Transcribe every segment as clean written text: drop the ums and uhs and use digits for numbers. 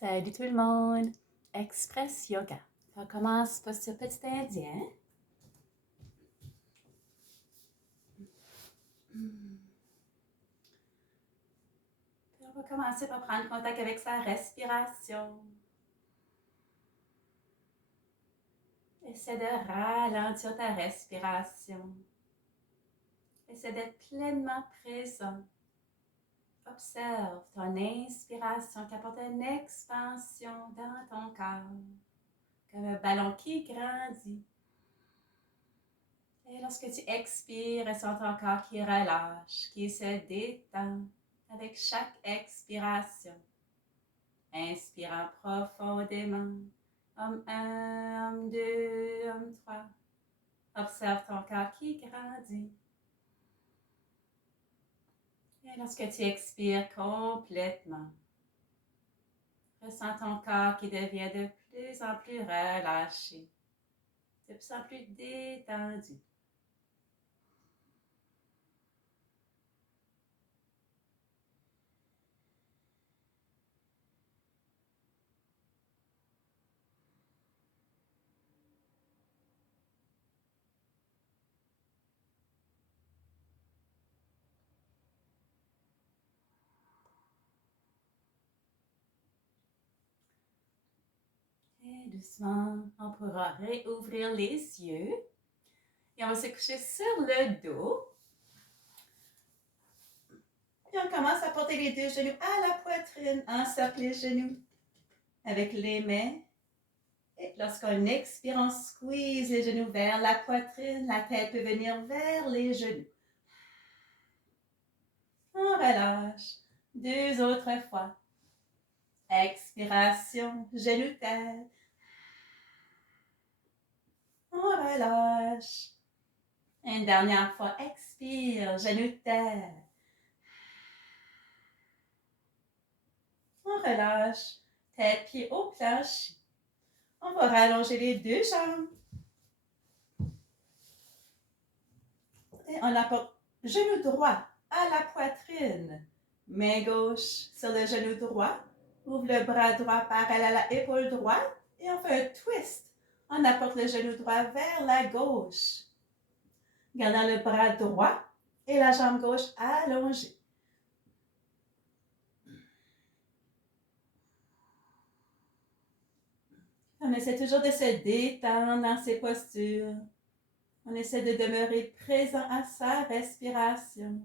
Salut tout le monde! Express Yoga. On commence posture petit indien. Puis on va commencer par prendre contact avec sa respiration. Essaie de ralentir ta respiration. Essaie d'être pleinement présent. Observe ton inspiration qui apporte une expansion dans ton corps, comme un ballon qui grandit. Et lorsque tu expires, ressens ton corps qui relâche, qui se détend avec chaque expiration. Inspirant profondément. Om 1, Om 2, Om 3. Observe ton corps qui grandit. Et lorsque tu expires complètement, ressens ton corps qui devient de plus en plus relâché, de plus en plus détendu. Et doucement, on pourra réouvrir les yeux. Et on va se coucher sur le dos. Et on commence à porter les deux genoux à la poitrine. Encercle les genoux avec les mains. Et lorsqu'on expire, on squeeze les genoux vers la poitrine. La tête peut venir vers les genoux. On relâche. Deux autres fois. Expiration, genoux tête. On relâche. Une dernière fois. Expire, genoux tête. On relâche. Tête, pied au plancher. On va rallonger les deux jambes. Et on apporte genou droit à la poitrine. Main gauche sur le genou droit. Ouvre le bras droit parallèle à l'épaule droite. Et on fait un twist. On apporte le genou droit vers la gauche. Gardant le bras droit et la jambe gauche allongée. On essaie toujours de se détendre dans ces postures. On essaie de demeurer présent à sa respiration.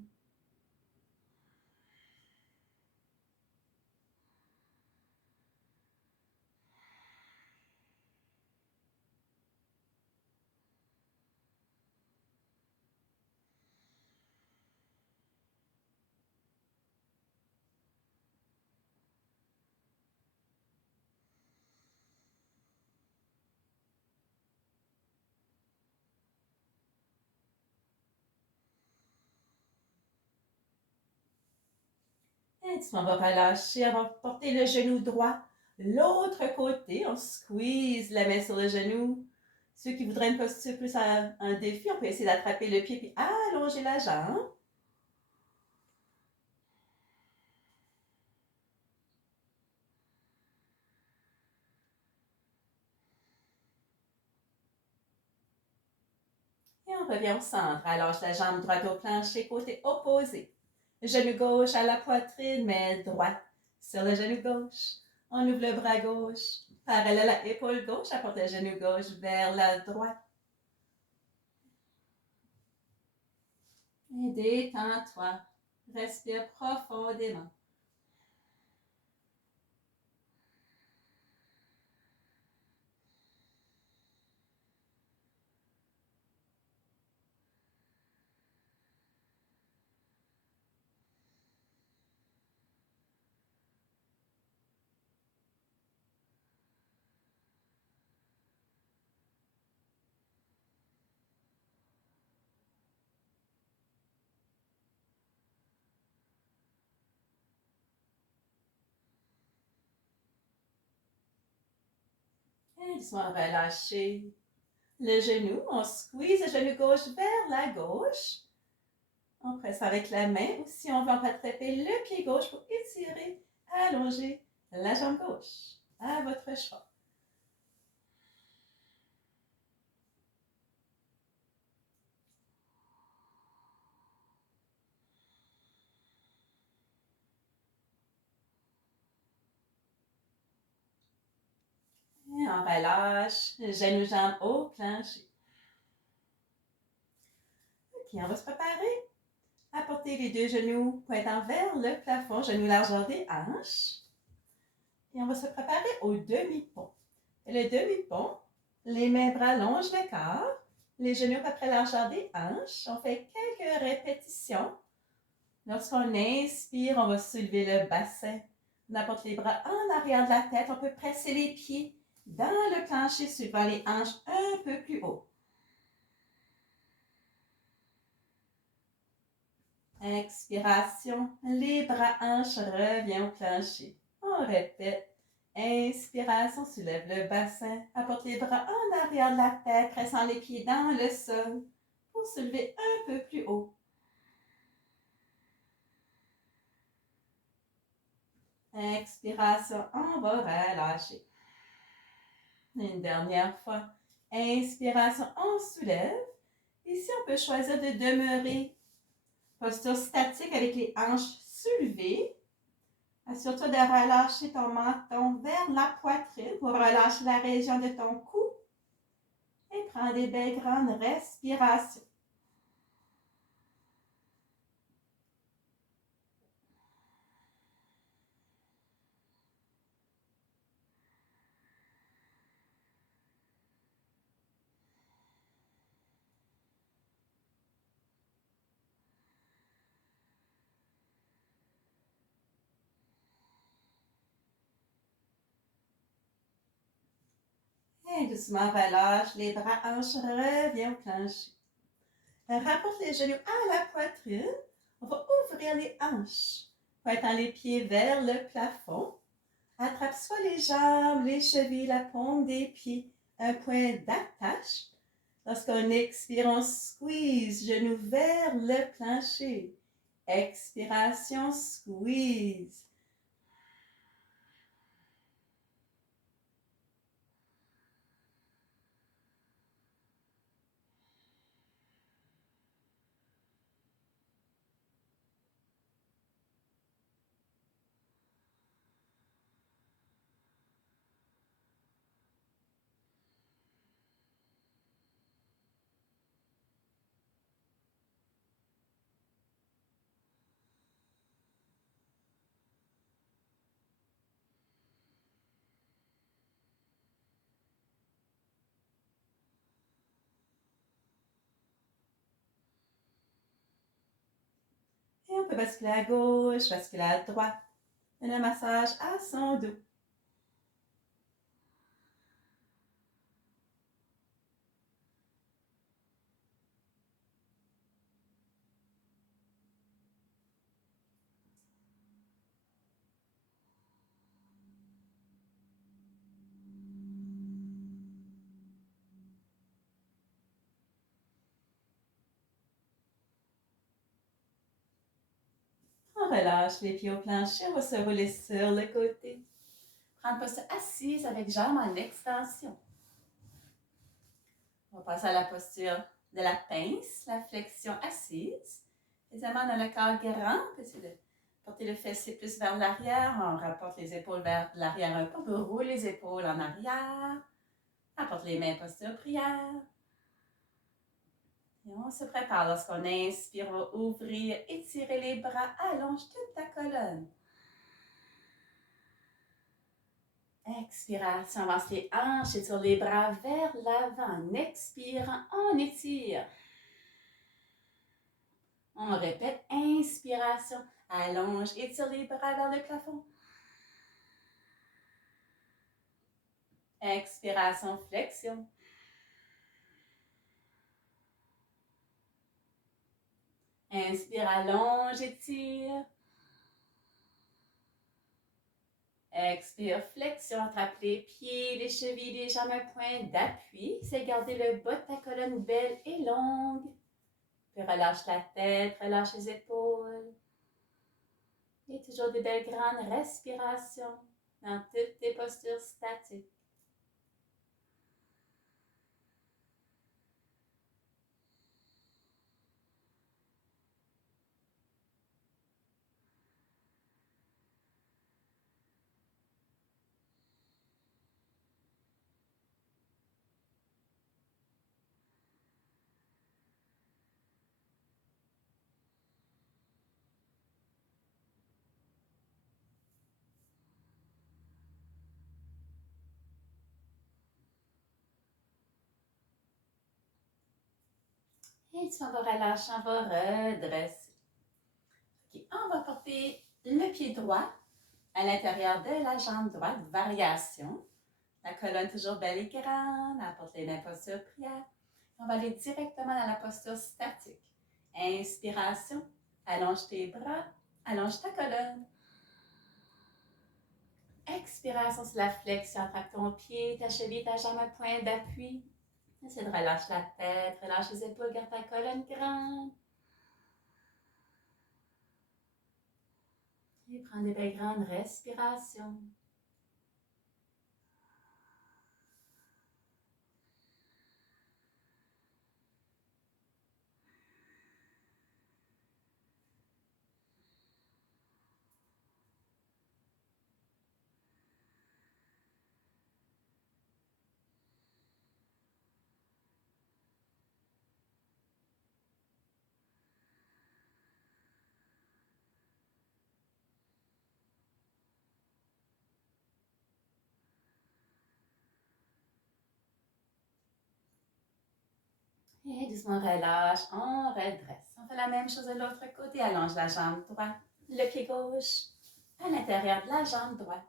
Et on va relâcher, on va porter le genou droit. L'autre côté, on squeeze la main sur le genou. Ceux qui voudraient une posture plus un défi, on peut essayer d'attraper le pied puis allonger la jambe. Et on revient au centre. Allonge la jambe droite au plancher, côté opposé. Genou gauche à la poitrine, main droite sur le genou gauche. On ouvre le bras gauche. Parallèle à l'épaule gauche, apporte le genou gauche vers la droite. Et détends-toi. Respire profondément. Et doucement relâcher le genou. On squeeze le genou gauche vers la gauche. On presse avec la main ou si on veut, on peut attraper le pied gauche pour étirer, allonger la jambe gauche, à votre choix. Et on relâche, genoux, jambes au plancher. Ok, on va se préparer à porter les deux genoux pointant vers le plafond, genoux largeur des hanches. Et on va se préparer au demi-pont. Et le demi-pont, les mains bras longent le corps, les genoux à peu près largeur des hanches. On fait quelques répétitions. Lorsqu'on inspire, on va soulever le bassin. On apporte les bras en arrière de la tête. On peut presser les pieds dans le plancher, suivant les hanches un peu plus haut. Expiration, les bras hanches reviennent au plancher. On répète. Inspiration, soulève le bassin, apporte les bras en arrière de la tête, pressant les pieds dans le sol pour soulever un peu plus haut. Expiration, on va relâcher. Une dernière fois. Inspiration, on soulève. Ici, on peut choisir de demeurer posture statique avec les hanches soulevées. Assure-toi de relâcher ton menton vers la poitrine pour relâcher la région de ton cou. Et prends des belles grandes respirations. Et doucement relâche, les bras hanches reviennent au plancher. Rapporte les genoux à la poitrine. On va ouvrir les hanches, pointant les pieds vers le plafond. Attrape soit les jambes, les chevilles, la paume des pieds, un point d'attache. Lorsqu'on expire, on squeeze, genoux vers le plancher. Expiration, squeeze. Et on peut basculer à gauche, basculer à droite. Un massage à son dos. On relâche les pieds au plancher, on va se rouler sur le côté. Prendre posture assise avec jambes en extension. On va passer à la posture de la pince, la flexion assise. Les mains dans le corps grand, essayez de porter le fessier plus vers l'arrière. On rapporte les épaules vers l'arrière un peu. On peut rouler les épaules en arrière. Apporte les mains posture prière. Et on se prépare. Lorsqu'on inspire, on va ouvrir, étirer les bras, allonge toute ta colonne. Expiration, avance les hanches, étire les bras vers l'avant. En expirant, on étire. On répète, inspiration, allonge, étire les bras vers le plafond. Expiration, flexion. Inspire, allonge, étire. Expire, flexion, attrape les pieds, les chevilles, les jambes, un point d'appui. C'est garder le bas de ta colonne belle et longue. Puis relâche la tête, relâche les épaules. Et toujours des belles grandes respirations. dans toutes tes postures statiques. Et tu vas relâcher, on va redresser. Okay. On va porter le pied droit à l'intérieur de la jambe droite, variation. La colonne toujours belle et grande, apporte les mains posture prière. On va aller directement dans la posture statique. Inspiration, allonge tes bras, allonge ta colonne. Expiration, c'est la flexion, attrape ton pied, ta cheville, ta jambe, un point d'appui. Essaie de relâcher la tête, relâche les épaules, garde ta colonne grande. Et prends des belles grandes respirations. Et doucement relâche, on redresse. On fait la même chose de l'autre côté. Allonge la jambe droite, le pied gauche à l'intérieur de la jambe droite.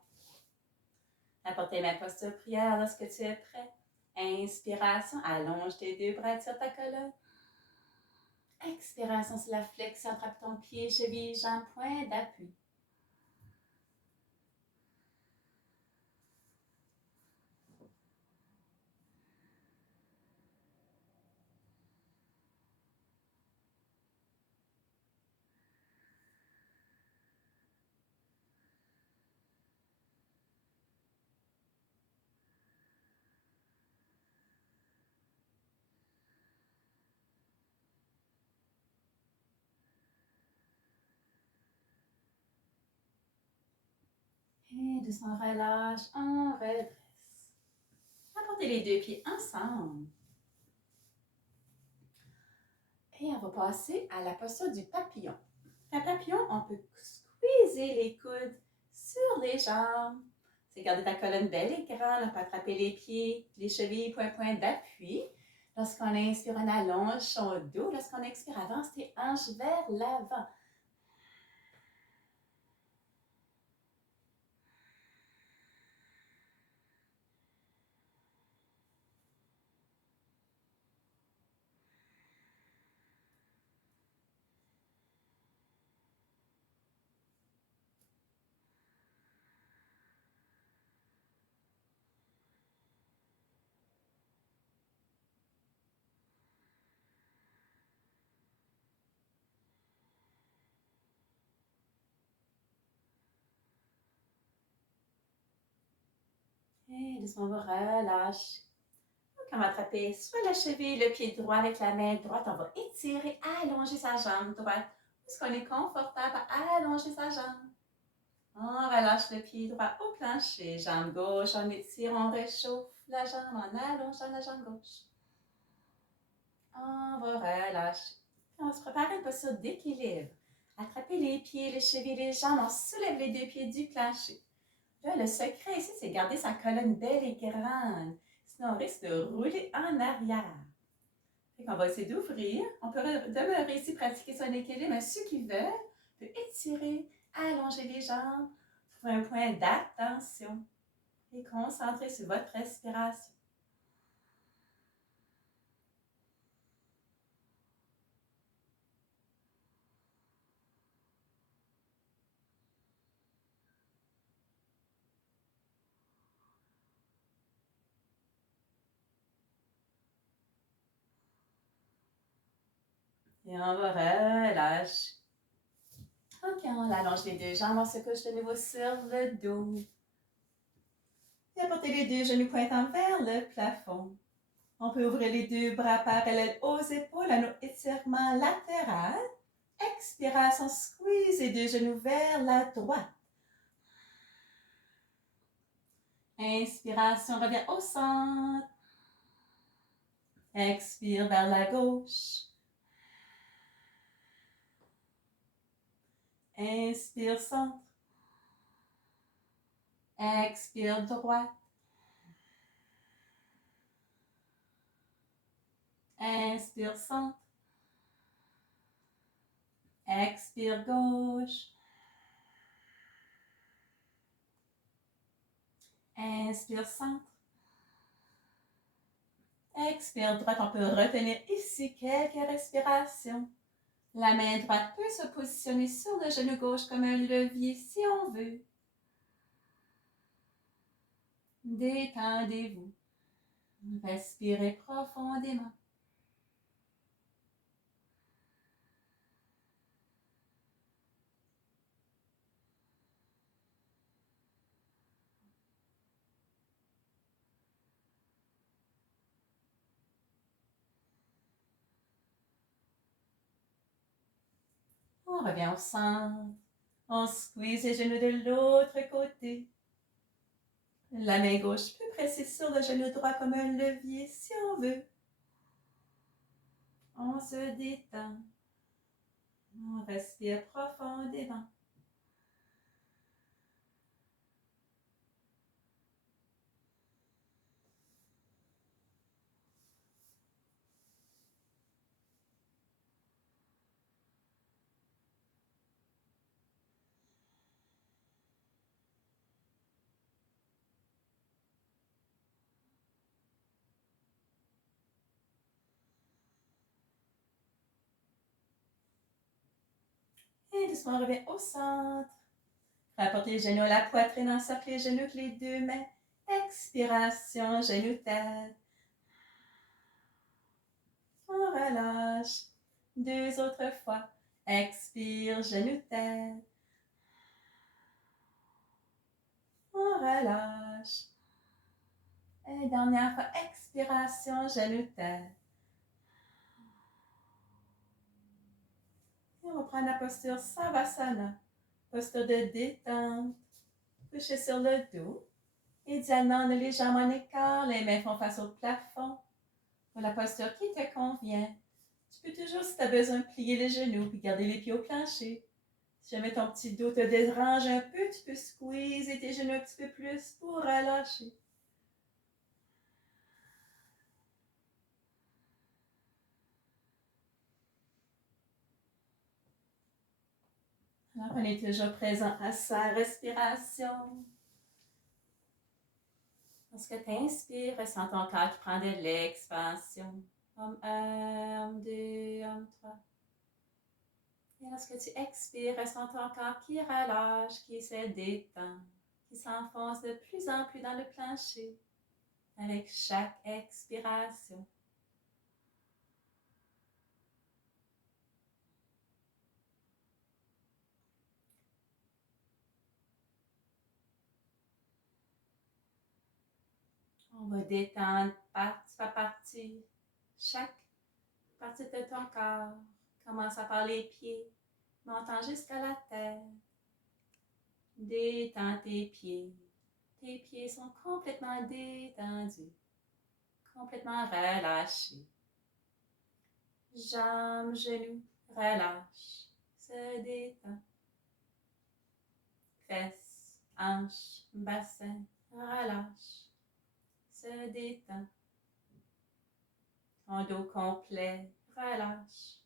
Apporte tes mains posture prière lorsque tu es prêt. Inspiration, allonge tes deux bras sur ta colonne. Expiration, c'est la flexion, attrape ton pied, cheville, jambe, point d'appui. Et doucement relâche, on redresse. Apportez les deux pieds ensemble. Et on va passer à la posture du papillon. Un papillon, on peut squeezer les coudes sur les jambes. C'est garder ta colonne belle et grande. On peut attraper les pieds, les chevilles, point d'appui. Lorsqu'on inspire, on allonge son dos. Lorsqu'on expire, avance tes hanches vers l'avant. Et doucement, on va relâcher. Donc, on va attraper soit la cheville, le pied droit avec la main droite. On va étirer, allonger sa jambe droite. Est-ce qu'on est confortable à allonger sa jambe? On relâche le pied droit au plancher. Jambe gauche, on étire, on réchauffe la jambe en allongeant la jambe gauche. On va relâcher. On va se préparer une posture d'équilibre. Attrapez les pieds, les chevilles, les jambes. On soulève les deux pieds du plancher. Là, le secret ici, c'est garder sa colonne belle et grande. Sinon, on risque de rouler en arrière. On va essayer d'ouvrir. On peut demeurer ici, pratiquer son équilibre, mais ceux qui veulent peuvent étirer, allonger les jambes, trouver un point d'attention et concentrer sur votre respiration. Et on va relâcher. Ok, on allonge les deux jambes, on se couche de nouveau sur le dos. Et apportez les deux genoux pointants vers le plafond. On peut ouvrir les deux bras parallèles aux épaules à nos étirements latéral. Expiration, squeeze les deux genoux vers la droite. Inspiration, revient au centre. Expire vers la gauche. Inspire, centre. Expire, droite. Inspire, centre. Expire, gauche. Inspire, centre. Expire, droite. On peut retenir ici quelques respirations. La main droite peut se positionner sur le genou gauche comme un levier si on veut. Détendez-vous. Respirez profondément. On revient au centre. On squeeze les genoux de l'autre côté. La main gauche peut presser sur le genou droit comme un levier si on veut. On se détend. On respire profondément. Et doucement, on revient au centre. Rapportez les genoux à la poitrine, encerclez les genoux avec les deux mains. Expiration, genou tête. On relâche. Deux autres fois. Expire, genou tête. On relâche. Et dernière fois, expiration, genou tête. Et on va prendre la posture Savasana. Posture de détente. Couché sur le dos. Idéalement, on a les jambes en écart, les mains font face au plafond. Pour la posture qui te convient. Tu peux toujours, si tu as besoin, plier les genoux puis garder les pieds au plancher. Si jamais ton petit dos te dérange un peu, tu peux squeezer tes genoux un petit peu plus pour relâcher. Alors, on est toujours présent à sa respiration. Lorsque tu inspires, ressens ton corps qui prend de l'expansion. Homme 1, homme 2, homme 3. Et lorsque tu expires, ressens ton corps qui relâche, qui se détend, qui s'enfonce de plus en plus dans le plancher avec chaque expiration. On va détendre partie par partie chaque partie de ton corps. Commençant par les pieds, montant jusqu'à la tête. Détends tes pieds. Tes pieds sont complètement détendus, complètement relâchés. Jambes, genoux, relâche, se détend. Fesses, hanches, bassin, relâche, se détend. Ton dos complet, relâche,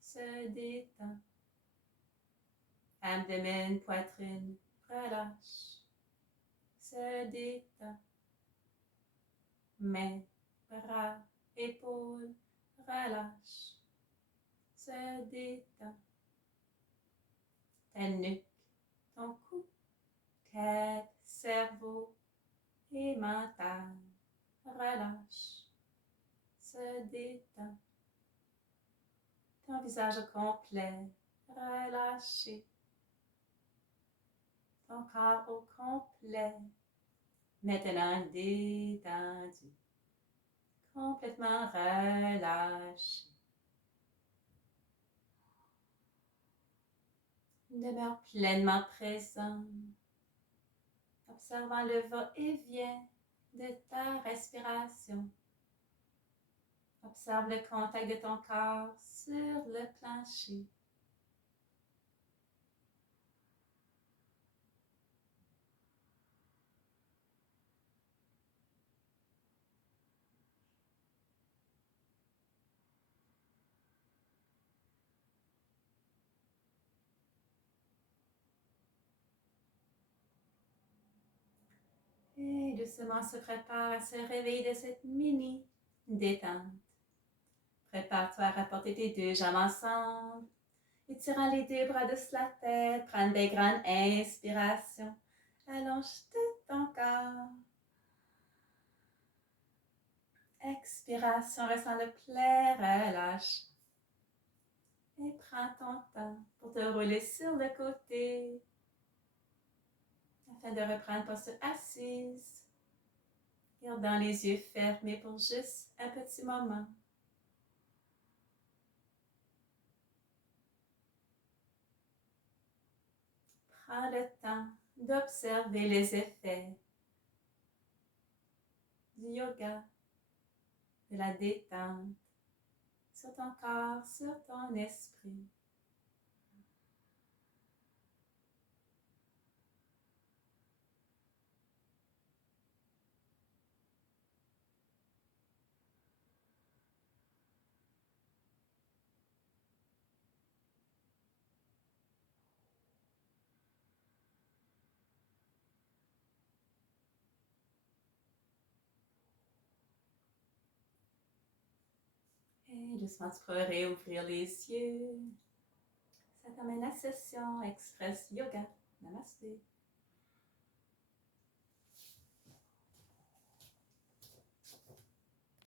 se détend. Abdomen, poitrine, relâche, se détend. Mains, bras, épaules, relâche, se détend. Ta nuque, ton cou, tête, cerveau et mental, relâche, se détend. Ton visage complet, relâché. Ton corps au complet, Maintenant détendu, complètement relâché. Demeure pleinement présent, observant le va-et-vient de ta respiration. Observe le contact de ton corps sur le plancher. Et doucement se prépare à se réveiller de cette mini détente. Prépare-toi à rapporter tes deux jambes ensemble. Étirant les deux bras de la tête, prends une belle grande inspiration. Allonge tout ton corps. Expiration, ressens le plein relâche. Et prends ton temps pour te rouler sur le côté afin de reprendre posture assise, gardant les yeux fermés pour juste un petit moment. Prends le temps d'observer les effets du yoga, de la détente sur ton corps, sur ton esprit. Et doucement, tu pourrais réouvrir les yeux. Ça termine la session Express Yoga. Namasté.